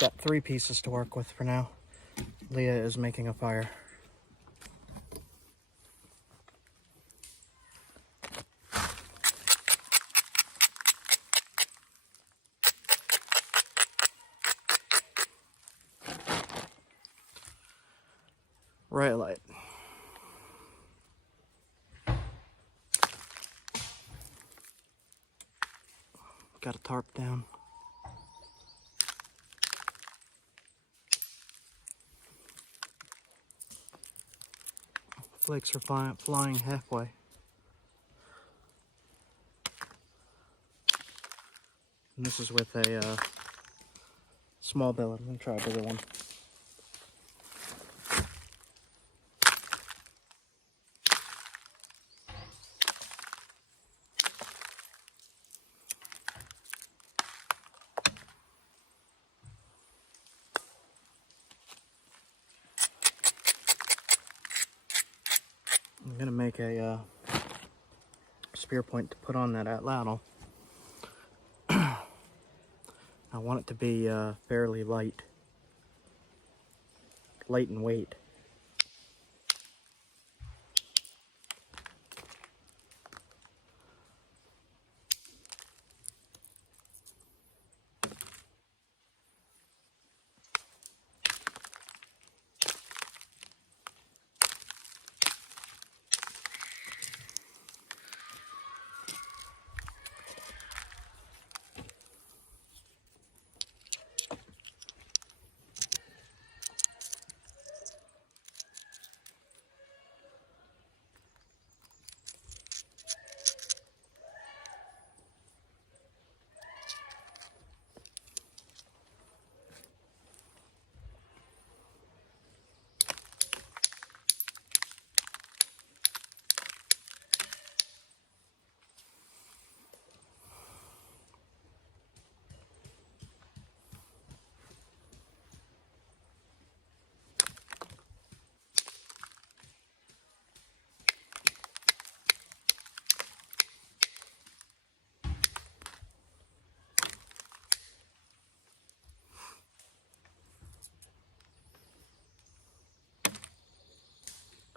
got 3 pieces to work with for now. Leah is making a fire. Rhyolite. Got a tarp down. Flakes are flying halfway. And this is with a small billet. I'm going to try a bigger one. I'm going to make a spear point to put on that lattice. I want it to be fairly light in weight.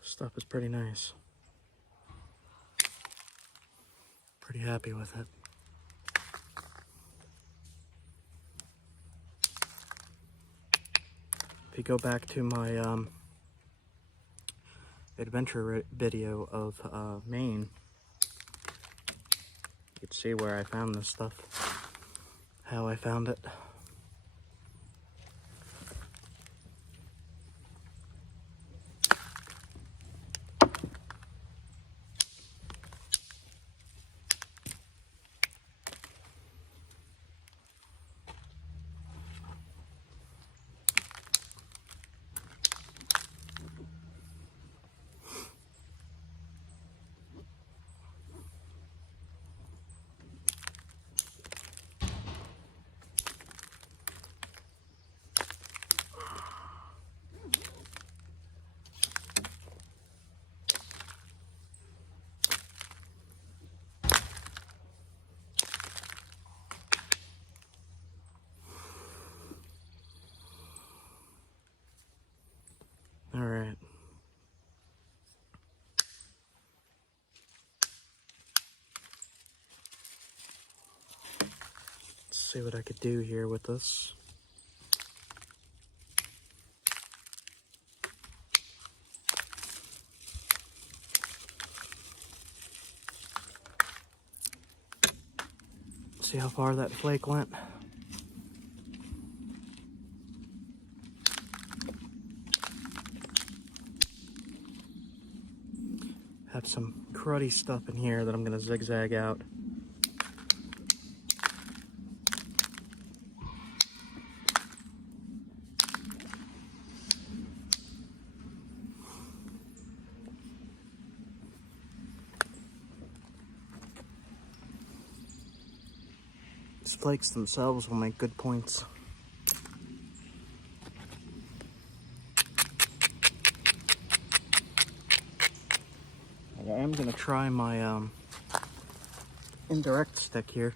Stuff is pretty nice. Pretty happy with it. If you go back to my adventure video of Maine, you can see where I found this stuff, how I found it. All right. Let's see what I could do here with this. See how far that flake went. Have some cruddy stuff in here that I'm going to zigzag out. These flakes themselves will make good points. I am going to try my indirect stick here.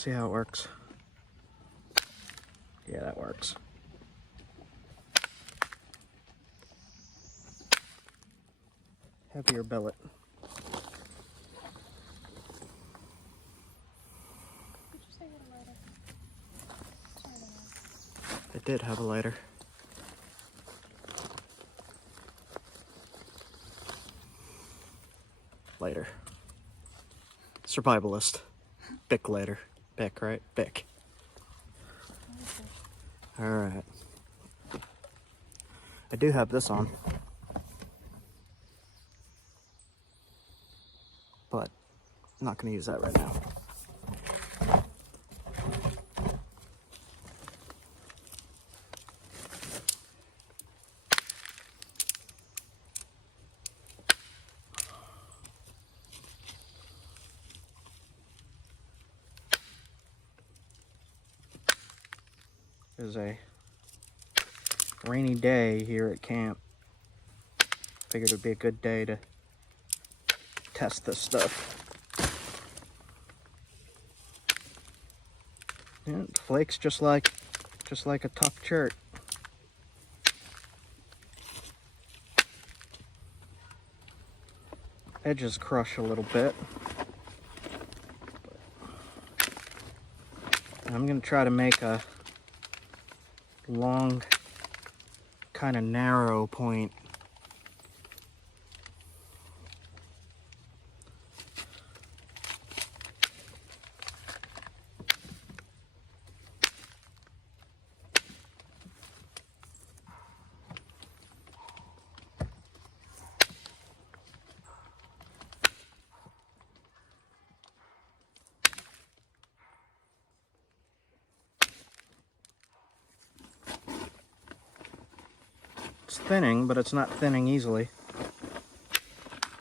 see how it works. Yeah, that works. Heavier billet. Did you say you had a lighter? Sorry, It did have a lighter. Lighter. Survivalist. Bic lighter. Bic, right? Bic. Alright. I do have this on. But I'm not going to use that right now. It is a rainy day here at camp. Figured it would be a good day to test this stuff. Yeah, it flakes just like a tough shirt. Edges crush a little bit. I'm gonna try to make a long, kind of narrow point. It's thinning, but it's not thinning easily.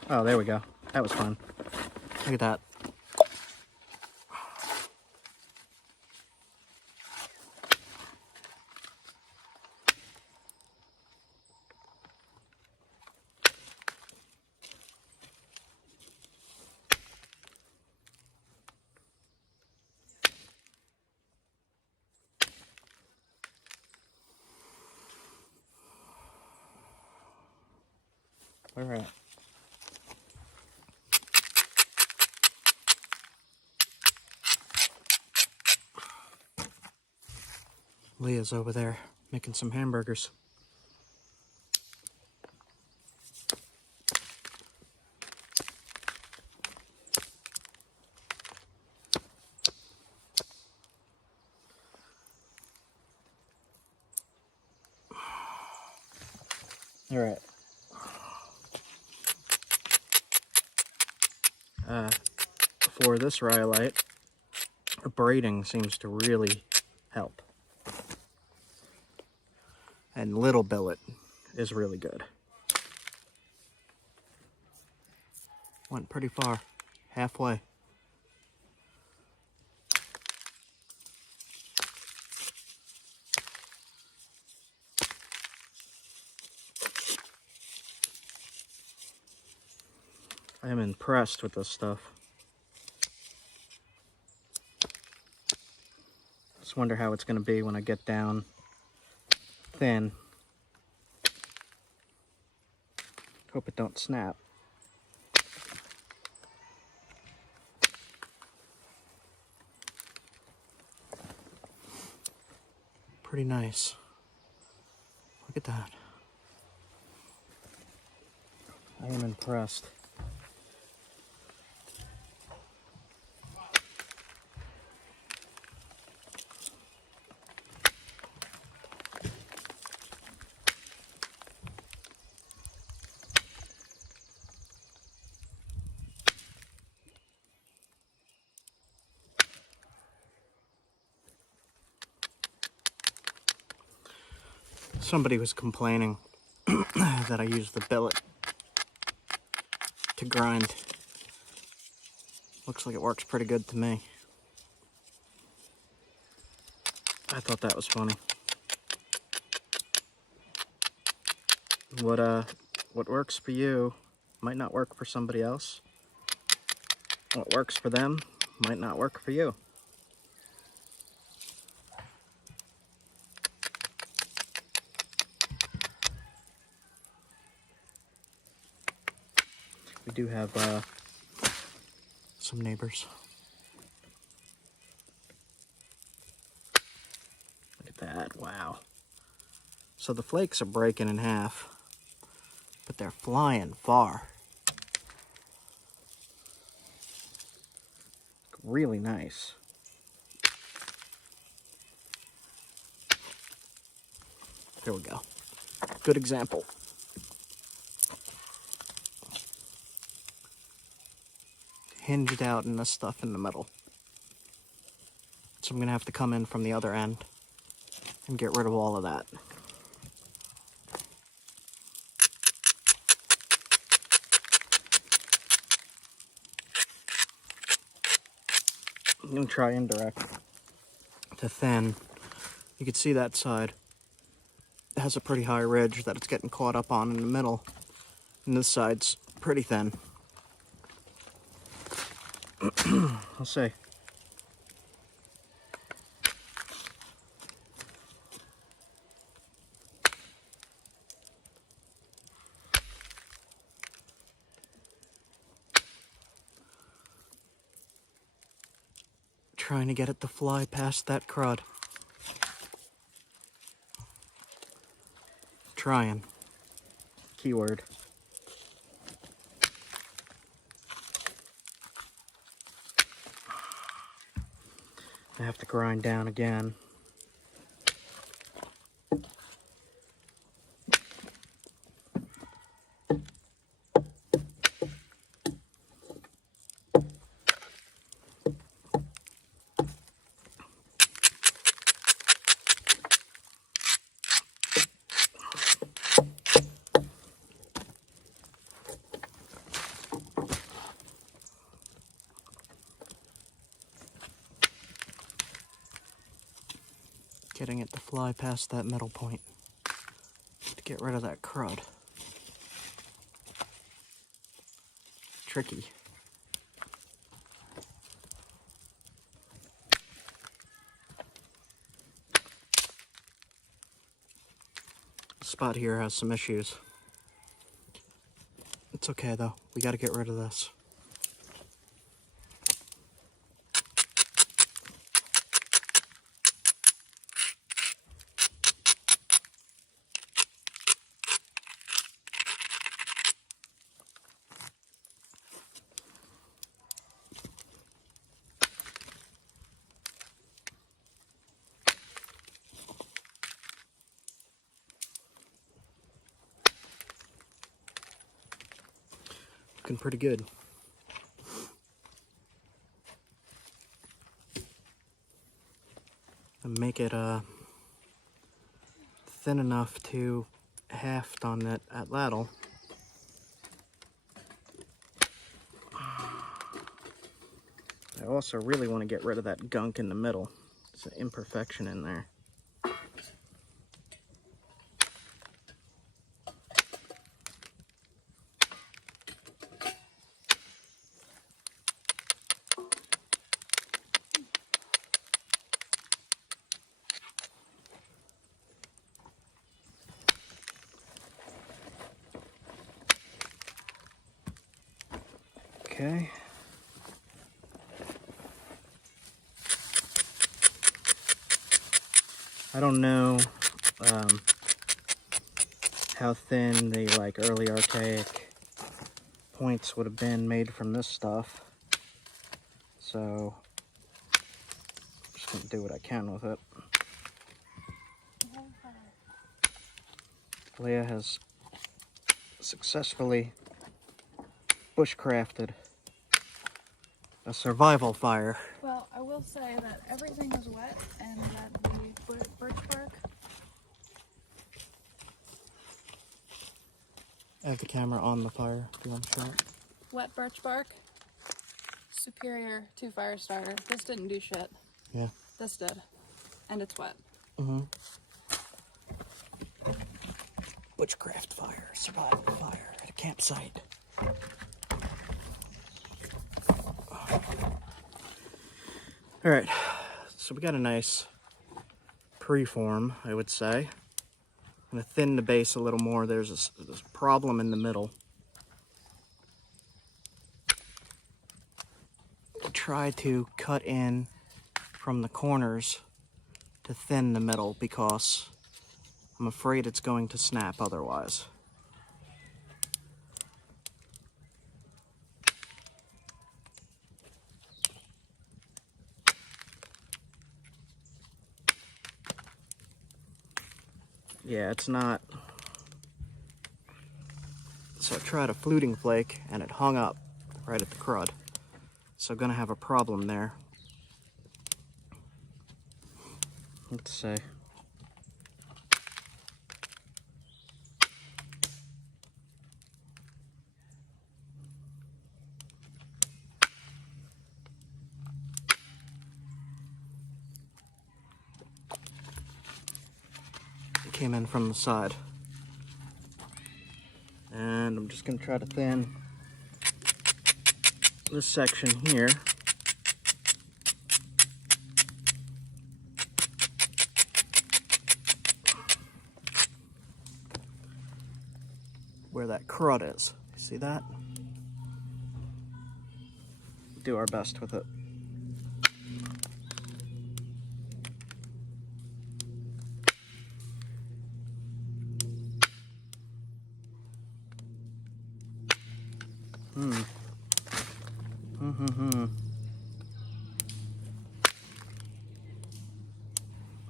Oh, there we go. That was fun. Look at that. All right. Leah's over there making some hamburgers. All right. For this Rhyolite, braiding seems to really help. And little billet is really good. Went pretty far, halfway. I am impressed with this stuff. Just wonder how it's going to be when I get down thin. Hope it don't snap. Pretty nice. Look at that. I am impressed. Somebody was complaining that I use the billet to grind. Looks like it works pretty good to me. I thought that was funny. What works for you might not work for somebody else. What works for them might not work for you. We do have some neighbors. Look at that, wow. So the flakes are breaking in half, but they're flying far. Really nice. There we go. Good example. Hinged out and this stuff in the middle. So I'm gonna have to come in from the other end and get rid of all of that. I'm gonna try indirect to thin. You can see that side. It has a pretty high ridge that it's getting caught up on in the middle. And this side's pretty thin. I'll see. Trying to get it to fly past that crud. Trying. Keyword. I have to grind down again. Getting it to fly past that middle point to get rid of that crud. Tricky. The spot here has some issues. It's okay though, we gotta get rid of this. Looking pretty good. And make it thin enough to haft on that at ladle. I also really want to get rid of that gunk in the middle. There's an imperfection in there. Okay. I don't know how thin the early archaic points would have been made from this stuff. So I'm just gonna do what I can with it. Leah has successfully bushcrafted a survival fire. Well, I will say that everything was wet and that the birch bark. I have the camera on the fire if you want to show it. Wet birch bark. Superior to fire starter. This didn't do shit. Yeah. This did. And it's wet. Mm-hmm. Bushcraft fire, survival fire at a campsite. All right, so we got a nice preform, I would say. I'm gonna thin the base a little more. There's this problem in the middle. try to cut in from the corners to thin the middle because I'm afraid it's going to snap otherwise. Yeah, it's not. So I tried a fluting flake and it hung up right at the crud. So gonna have a problem there. Let's see. It came in from the side. And I'm just gonna try to thin this section here. Where that crud is. See that? Do our best with it.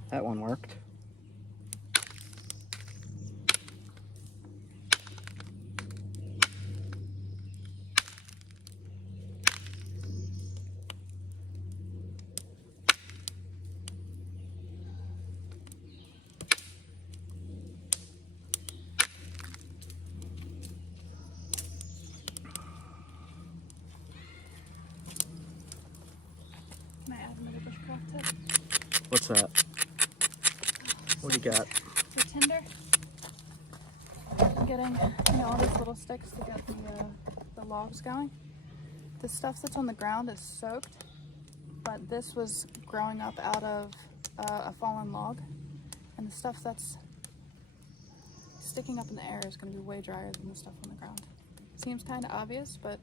That one worked. Can I add another bushcraft tip? What's that? What do you got? The tinder. Getting, all these little sticks to get the logs going. The stuff that's on the ground is soaked, but this was growing up out of a fallen log, and the stuff that's sticking up in the air is going to be way drier than the stuff on the ground. Seems kind of obvious, but...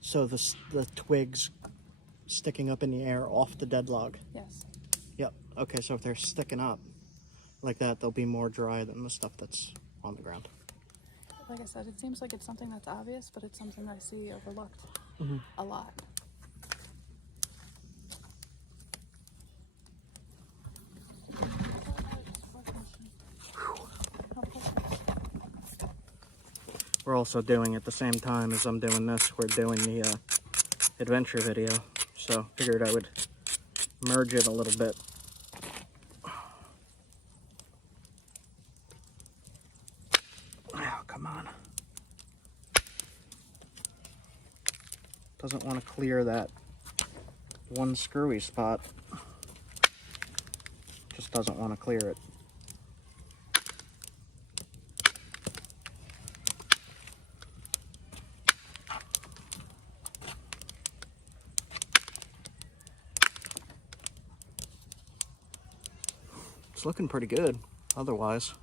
So the twigs sticking up in the air off the dead log? Yes. Yep. Okay, so if they're sticking up like that, they'll be more dry than the stuff that's on the ground. Like I said, it seems like it's something that's obvious, but it's something that I see overlooked a lot. We're also doing at the same time as I'm doing this, we're doing the adventure video. So figured I would merge it a little bit. Oh, come on. Doesn't want to clear that one screwy spot. Just doesn't want to clear it. It's looking pretty good, otherwise.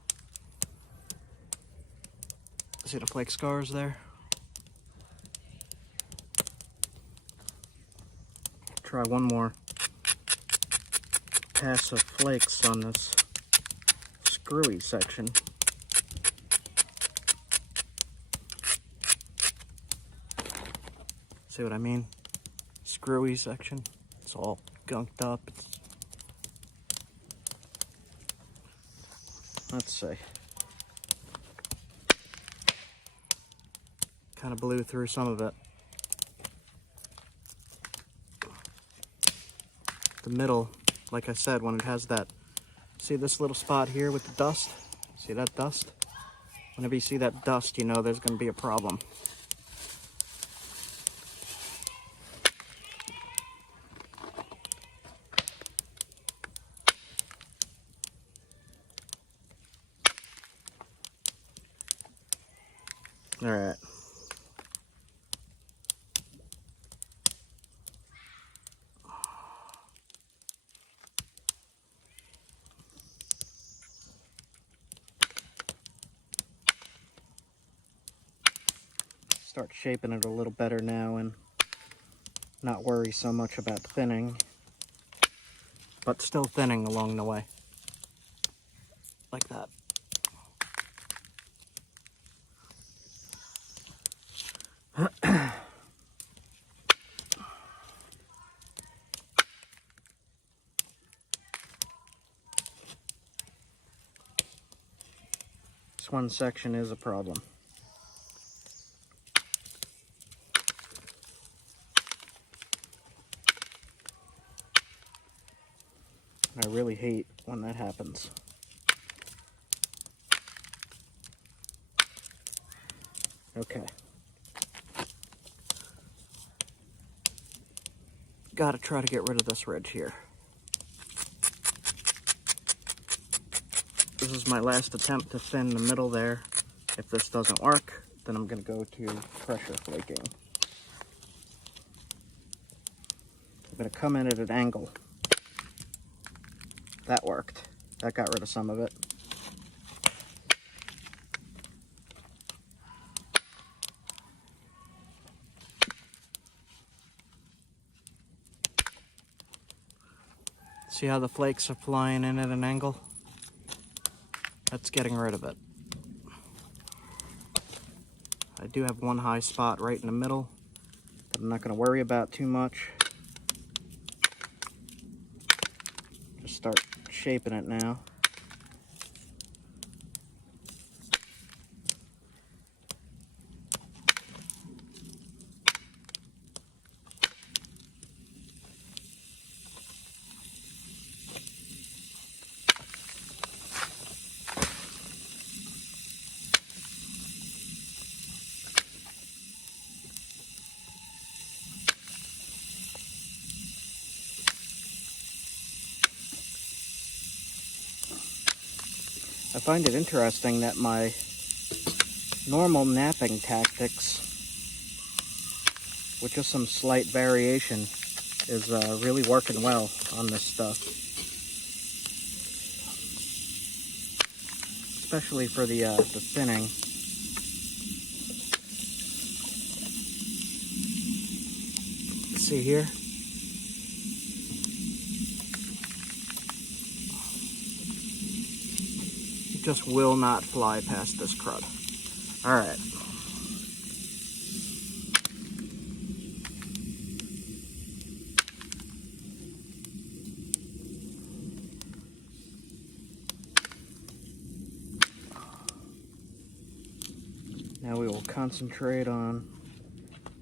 See the flake scars there? Try one more pass of flakes on this screwy section. See what I mean? Screwy section. It's all gunked up. Let's see. Kind of blew through some of it. The middle, like I said, when it has that, see this little spot here with the dust? See that dust? Whenever you see that dust, you know there's going to be a problem. All right. Start shaping it a little better now and not worry so much about thinning, but still thinning along the way. Like that. This one section is a problem. I really hate when that happens. Okay. Gotta try to get rid of this ridge here. This is my last attempt to thin the middle there. If this doesn't work, then I'm gonna go to pressure flaking. I'm gonna come in at an angle. That worked. That got rid of some of it. See how the flakes are flying in at an angle? That's getting rid of it. I do have one high spot right in the middle that I'm not going to worry about too much. Just start shaping it now. I find it interesting that my normal knapping tactics, with just some slight variation, is really working well on this stuff. Especially for the thinning. See here? It just will not fly past this crud. Alright. Now we will concentrate on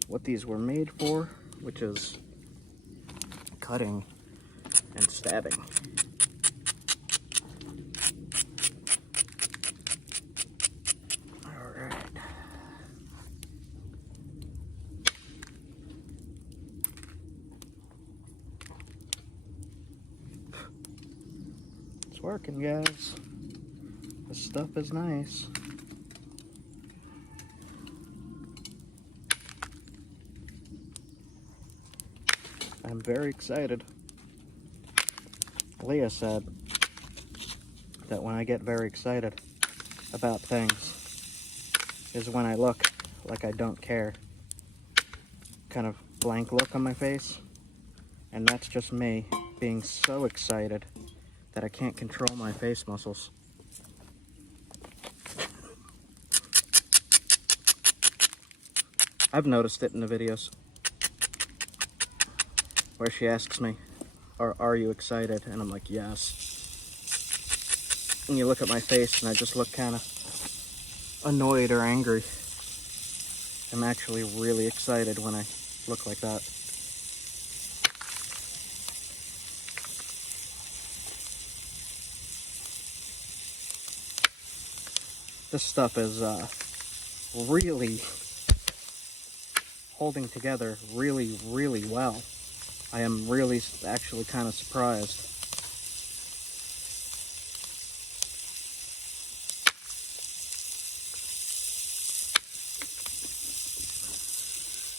what these were made for, which is cutting and stabbing. Alright. It's working, guys. This stuff is nice. I'm very excited. Leah said that when I get very excited about things is when I look like I don't care. Kind of blank look on my face. And that's just me being so excited that I can't control my face muscles. I've noticed it in the videos where she asks me, are you excited? And I'm like, yes. And you look at my face and I just look kind of annoyed or angry. I'm actually really excited when I look like that. This stuff is really holding together really, really well. I am really actually kind of surprised.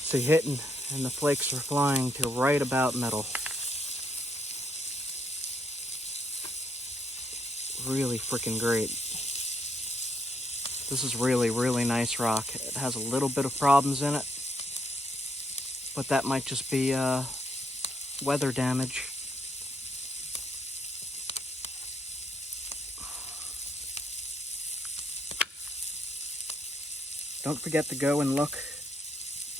See, hitting and the flakes are flying to right about middle. Really freaking great. This is really, really nice rock. It has a little bit of problems in it, but that might just be weather damage. Don't forget to go and look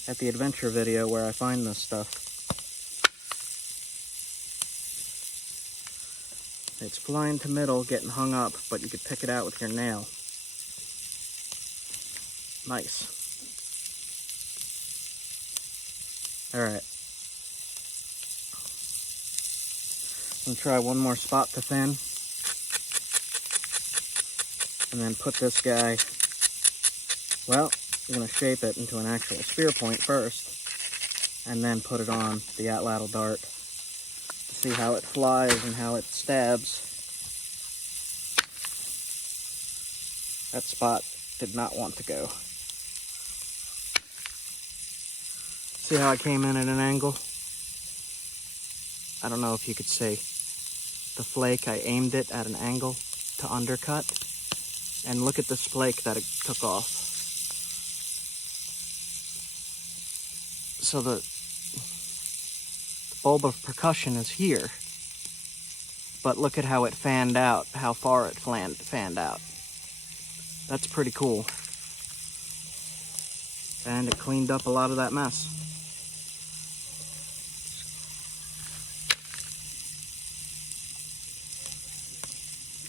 at the adventure video where I find this stuff. It's flying to middle, getting hung up, but you could pick it out with your nail. Nice. Alright. I'm gonna try one more spot to thin. And then put this guy, well, I'm gonna shape it into an actual spear point first, and then put it on the atlatl dart to see how it flies and how it stabs. That spot did not want to go. See how I came in at an angle? I don't know if you could see. The flake, I aimed it at an angle to undercut. And look at this flake that it took off. So the bulb of percussion is here. But look at how it fanned out, how far it fanned out. That's pretty cool. And it cleaned up a lot of that mess.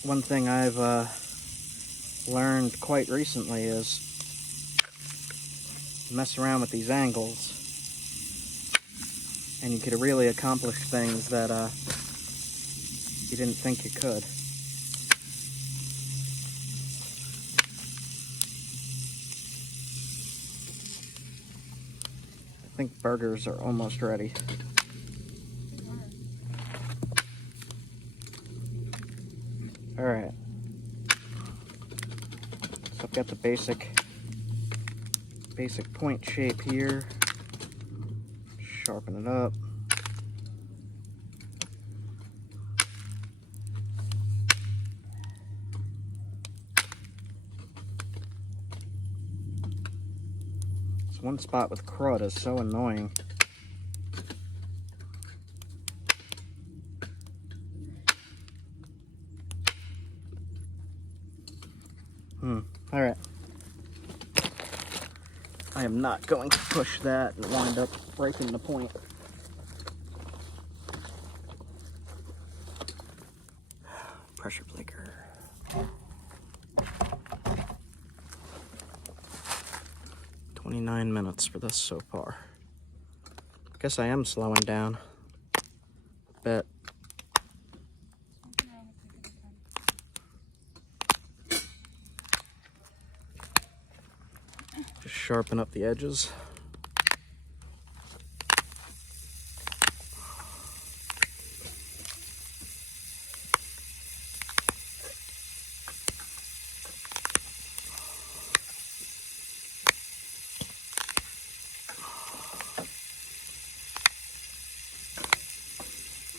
One thing I've learned quite recently is mess around with these angles and you could really accomplish things that you didn't think you could. I think burgers are almost ready. Alright. So I've got the basic point shape here. Sharpen it up. This one spot with crud is so annoying. Alright. I am not going to push that and wind up breaking the point. Pressure flaker. $29 for this so far. Guess I am slowing down a bit. Just sharpen up the edges.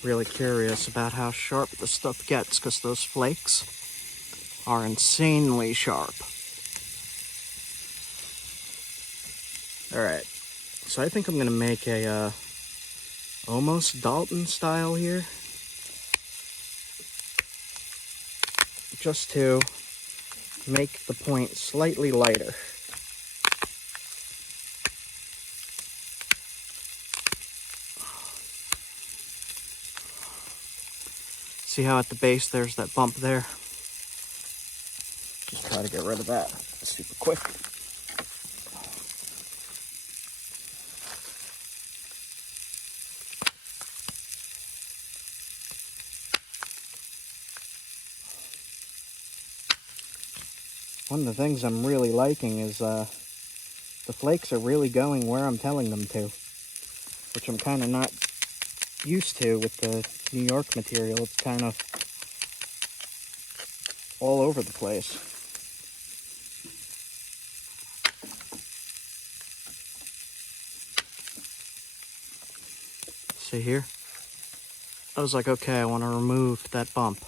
Really curious about how sharp this stuff gets because those flakes are insanely sharp. Alright, so I think I'm gonna make a almost Dalton style here, just to make the point slightly lighter. See how at the base there's that bump there? Just try to get rid of that super quick. One of the things I'm really liking is the flakes are really going where I'm telling them to, which I'm kind of not used to with the New York material. It's kind of all over the place. See here? I was like, okay, I want to remove that bump.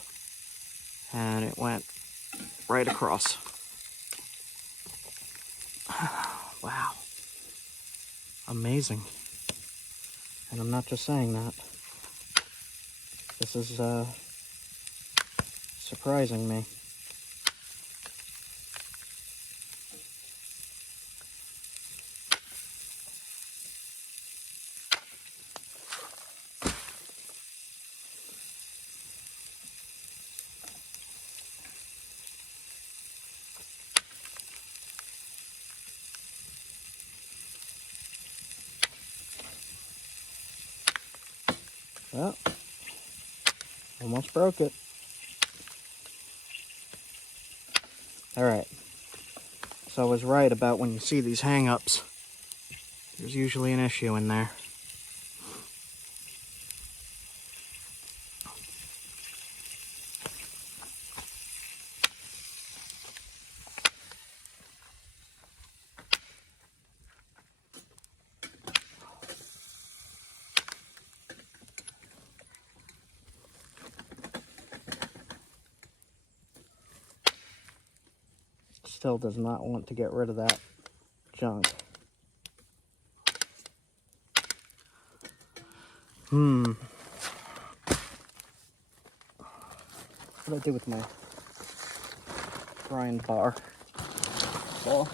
And it went right across. Wow. Amazing. And I'm not just saying that. This is surprising me. Well, almost broke it. Alright, so I was right about when you see these hang-ups, there's usually an issue in there. Still does not want to get rid of that junk. What do I do with my grind bar? So.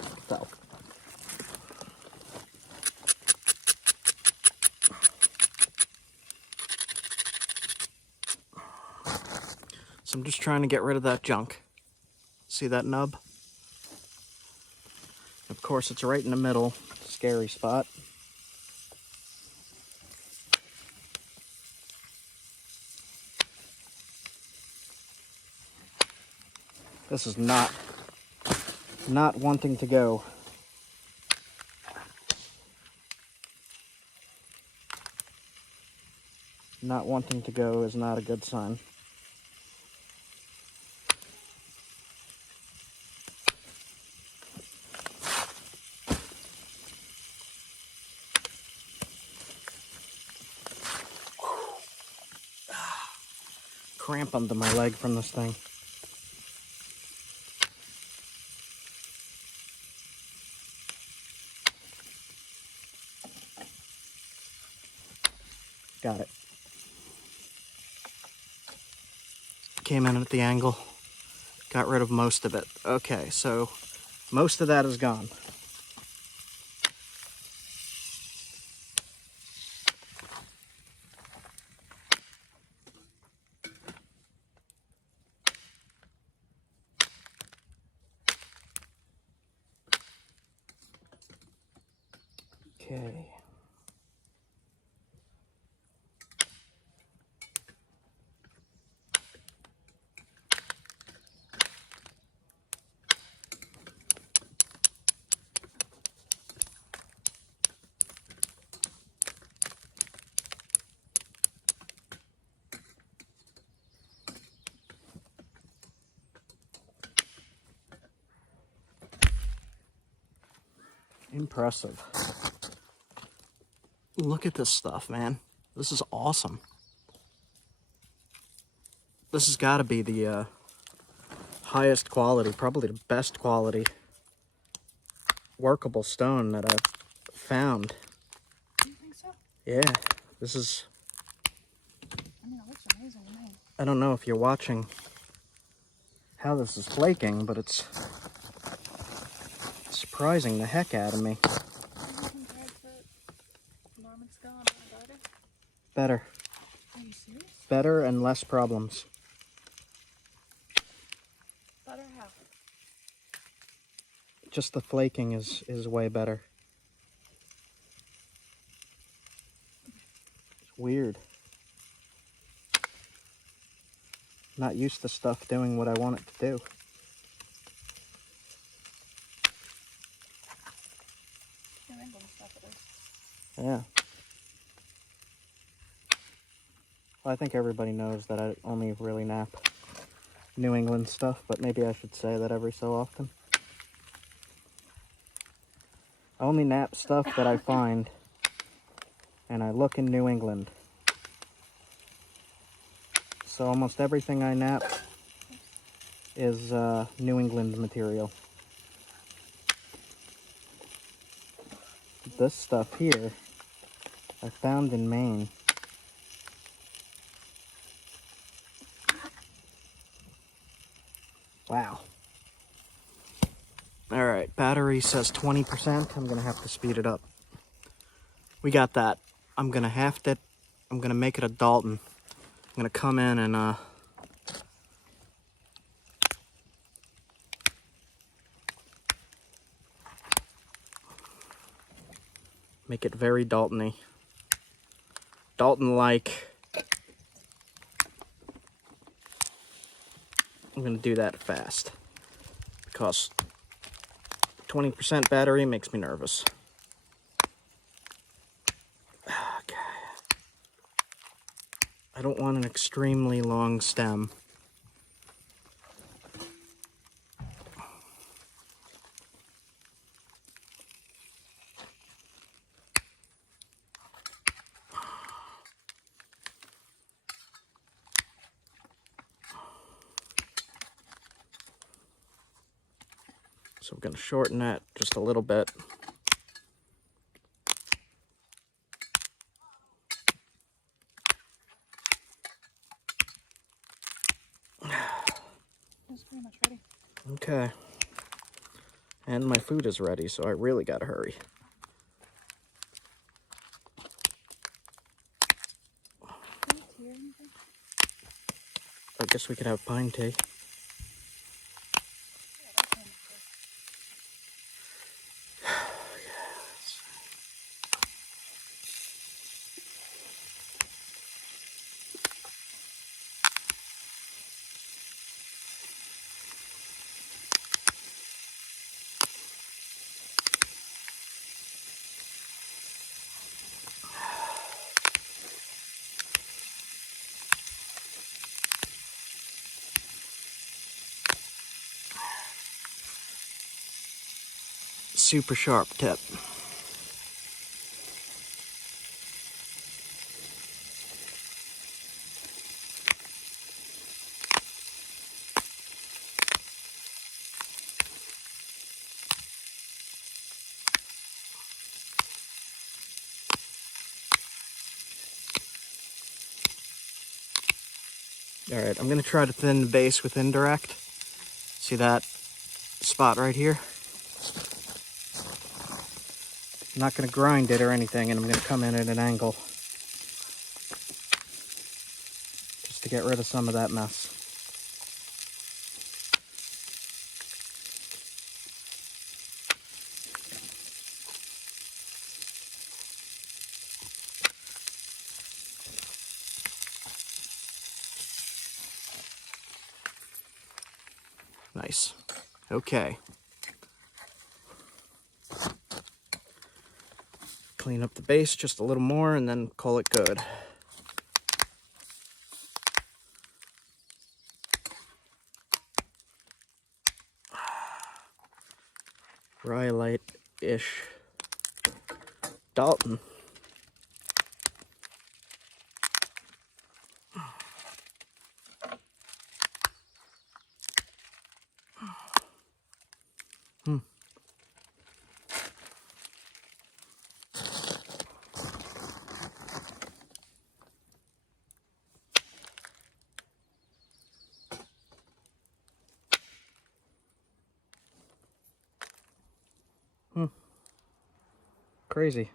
So I'm just trying to get rid of that junk. See that nub? Of course, it's right in the middle. Scary spot. This is not wanting to go. Not wanting to go is not a good sign. Cramp under my leg from this thing. Got it. Came in at the angle. Got rid of most of it. Okay, so most of that is gone. Okay. Impressive. Look at this stuff, man. This is awesome. This has got to be the highest quality, probably the best quality workable stone that I've found. Do you think so? Yeah, this is... I mean, it looks amazing to me. I don't know if you're watching how this is flaking, but it's surprising the heck out of me. Better. Are you serious? Better and less problems. Better how? Just the flaking is way better. It's weird. Not used to stuff doing what I want it to do. New England stuff it is. Yeah. Well, I think everybody knows that I only really nap New England stuff, but maybe I should say that every so often. I only nap stuff that I find, and I look in New England. So almost everything I nap is New England material. This stuff here are found in Maine. Wow. Alright, battery says 20%. I'm gonna have to speed it up. We got that. I'm gonna haft it. I'm gonna make it a Dalton. I'm gonna come in and make it very Dalton-y. Dalton-like. I'm gonna do that fast because 20% battery makes me nervous. Okay. I don't want an extremely long stem. So I'm going to shorten that just a little bit. It's pretty much ready. Okay. And my food is ready, so I really got to hurry. Any tea or anything? I guess we could have pine tea. Super sharp tip. Alright, I'm going to try to thin the base with indirect. See that spot right here? I'm not going to grind it or anything, and I'm going to come in at an angle just to get rid of some of that mess. Nice. Okay. Clean up the base just a little more and then call it good. Rhyolite-ish Dalton. Crazy.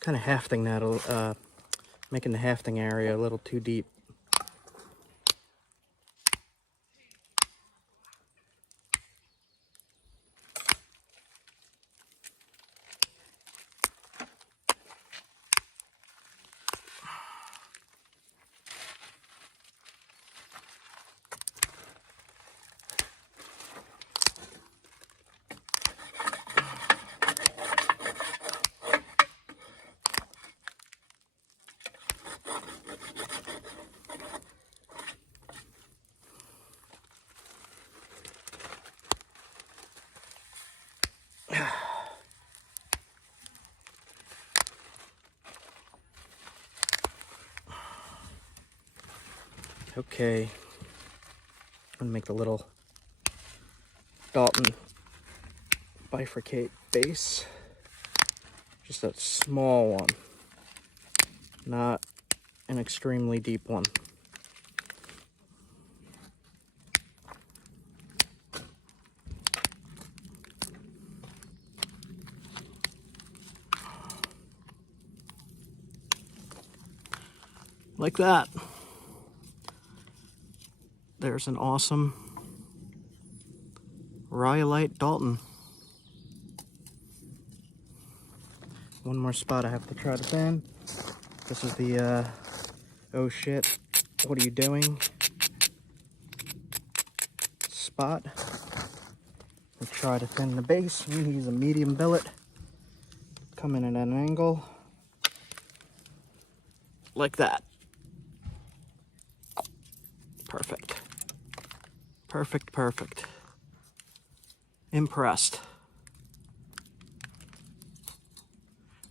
Kind of hafting that, making the hafting area a little too deep. Okay, I'm gonna make the little Dalton bifurcate base. Just a small one, not an extremely deep one. Like that. There's an awesome Rhyolite Dalton. One more spot I have to try to thin. This is the, oh shit, what are you doing? Spot. We'll try to thin the base. I'm gonna use a medium billet. Come in at an angle. Like that. Perfect. Perfect, perfect. Impressed.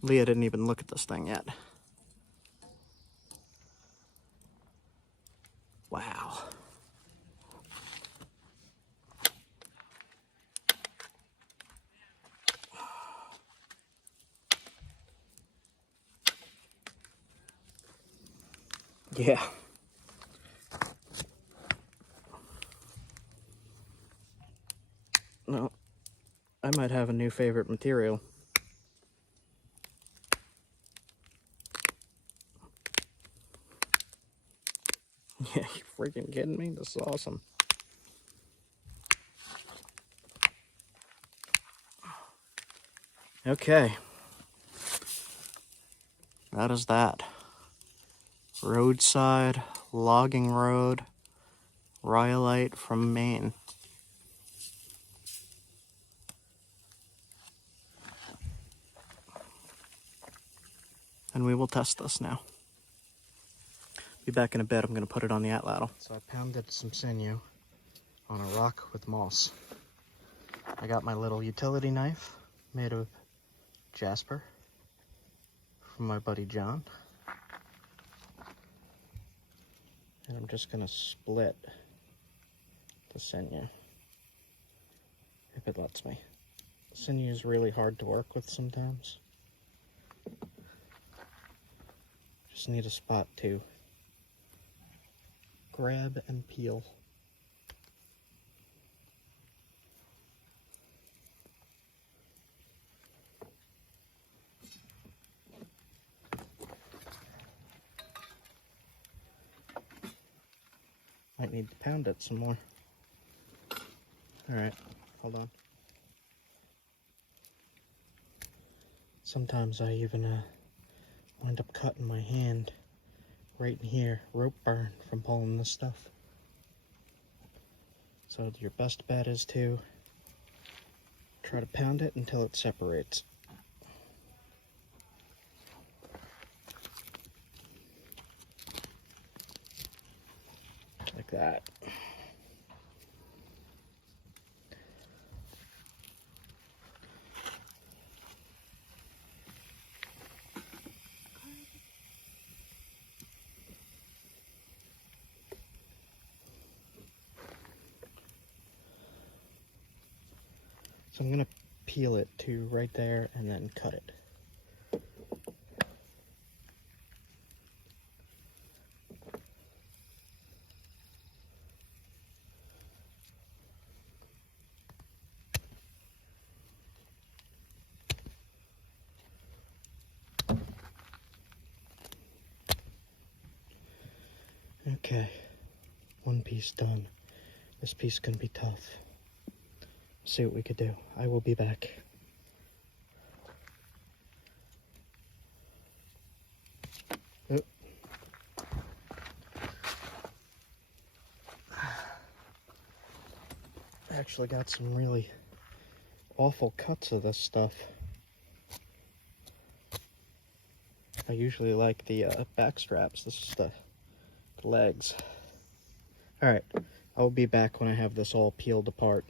Leah didn't even look at this thing yet. Wow. Yeah. No, I might have a new favorite material. Yeah, you freaking kidding me? This is awesome. Okay. That is that. Roadside logging road, Rhyolite from Maine. And we will test this now. Be back in a bit. I'm going to put it on the atlatl. So I pounded some sinew on a rock with moss. I got my little utility knife made of jasper from my buddy John. And I'm just going to split the sinew, if it lets me. Sinew is really hard to work with sometimes. Just need a spot to grab and peel. Might need to pound it some more. Alright, hold on. Sometimes I even wind up cutting my hand right in here. Rope burn from pulling this stuff. So your best bet is to try to pound it until it separates. Like that. So I'm going to peel it to right there and then cut it. Okay, one piece done. This piece is going to be tough. See what we could do. I will be back. Oh. I actually got some really awful cuts of this stuff. I usually like the back straps. This is the legs. Alright, I'll be back when I have this all peeled apart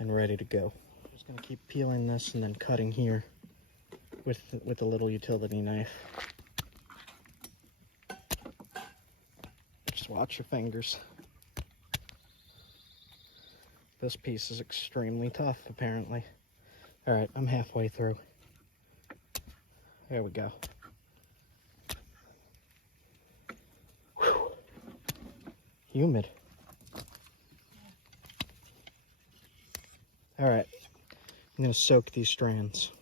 and ready to go. I'm just going to keep peeling this and then cutting here with a little utility knife. Just Just watch your fingers. This piece is extremely tough, apparently. All right, I'm halfway through. There we go. Whew. Humid. All right, I'm gonna soak these strands.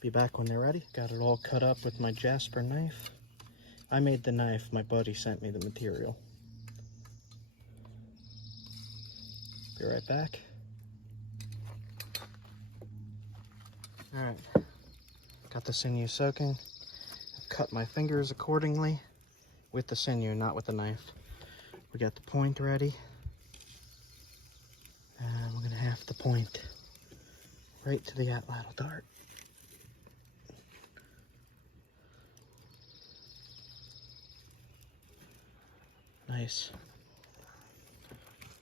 Be back when they're ready. Got it all cut up with my Jasper knife. I made the knife, my buddy sent me the material. Be right back. All right, got the sinew soaking. Cut my fingers accordingly with the sinew, not with the knife. We got the point ready. And we're gonna have the point right to the atlatl dart. Nice.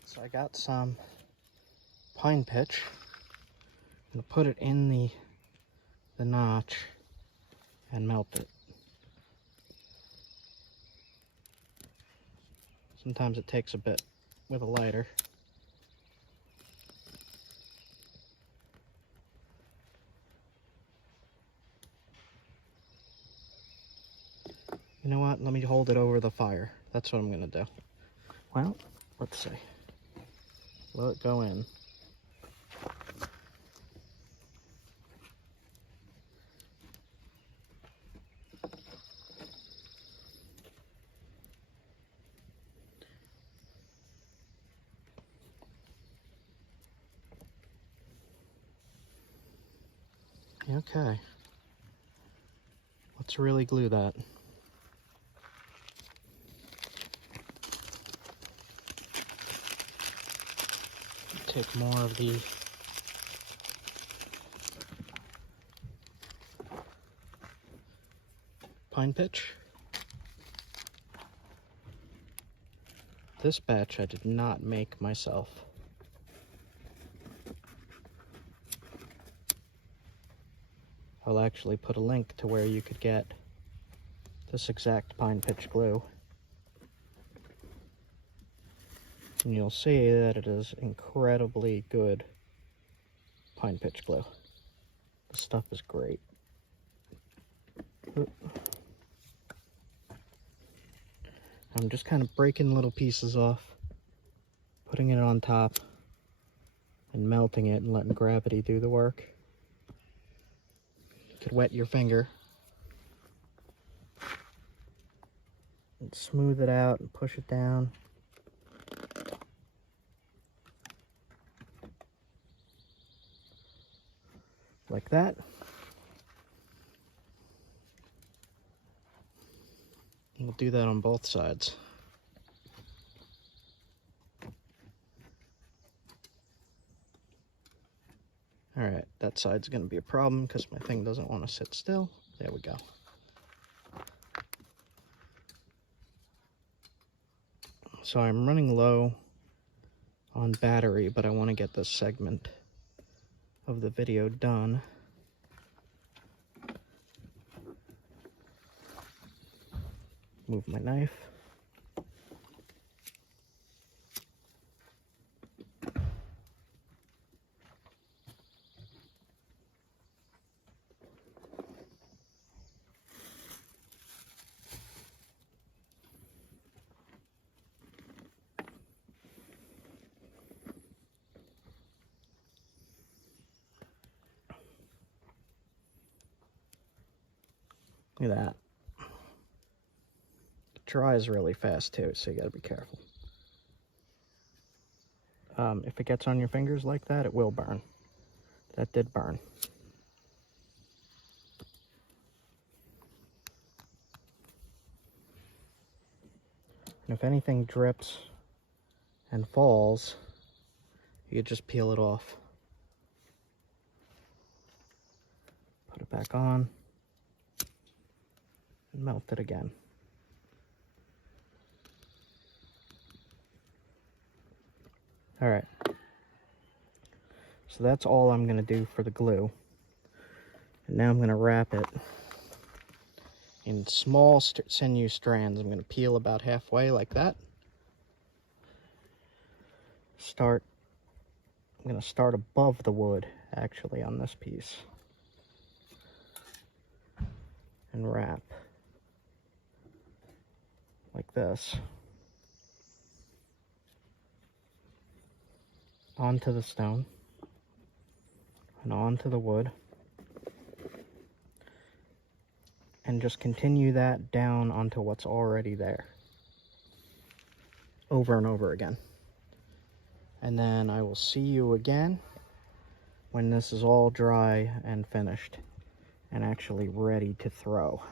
So I got some pine pitch. I'm gonna put it in the notch and melt it. Sometimes it takes a bit with a lighter. You know what? Let me hold it over the fire. That's what I'm gonna do. Well, let's see. Will it go in? Okay. Let's really glue that. Take more of the pine pitch. This batch I did not make myself. I'll actually put a link to where you could get this exact pine pitch glue. And you'll see that it is incredibly good pine pitch glue. This stuff is great. I'm just kind of breaking little pieces off, putting it on top, and melting it and letting gravity do the work. You could wet your finger and smooth it out and push it down. Like that. And we'll do that on both sides. Alright, that side's going to be a problem because my thing doesn't want to sit still. There we go. So I'm running low on battery, but I want to get this segment of the video done. Move my knife. Look at that. It dries really fast too, so you gotta be careful. If it gets on your fingers like that, it will burn. That did burn. And if anything drips and falls, you could just peel it off. Put it back on. And melt it again. All right. So that's all I'm going to do for the glue. And now I'm going to wrap it in small sinew strands. I'm going to peel about halfway like that. I'm going to start above the wood, actually, on this piece. And wrap like this onto the stone and onto the wood, and just continue that down onto what's already there over and over again. And then I will see you again when this is all dry and finished and actually ready to throw.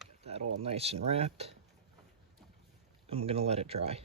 Get that all nice and wrapped. I'm gonna let it dry.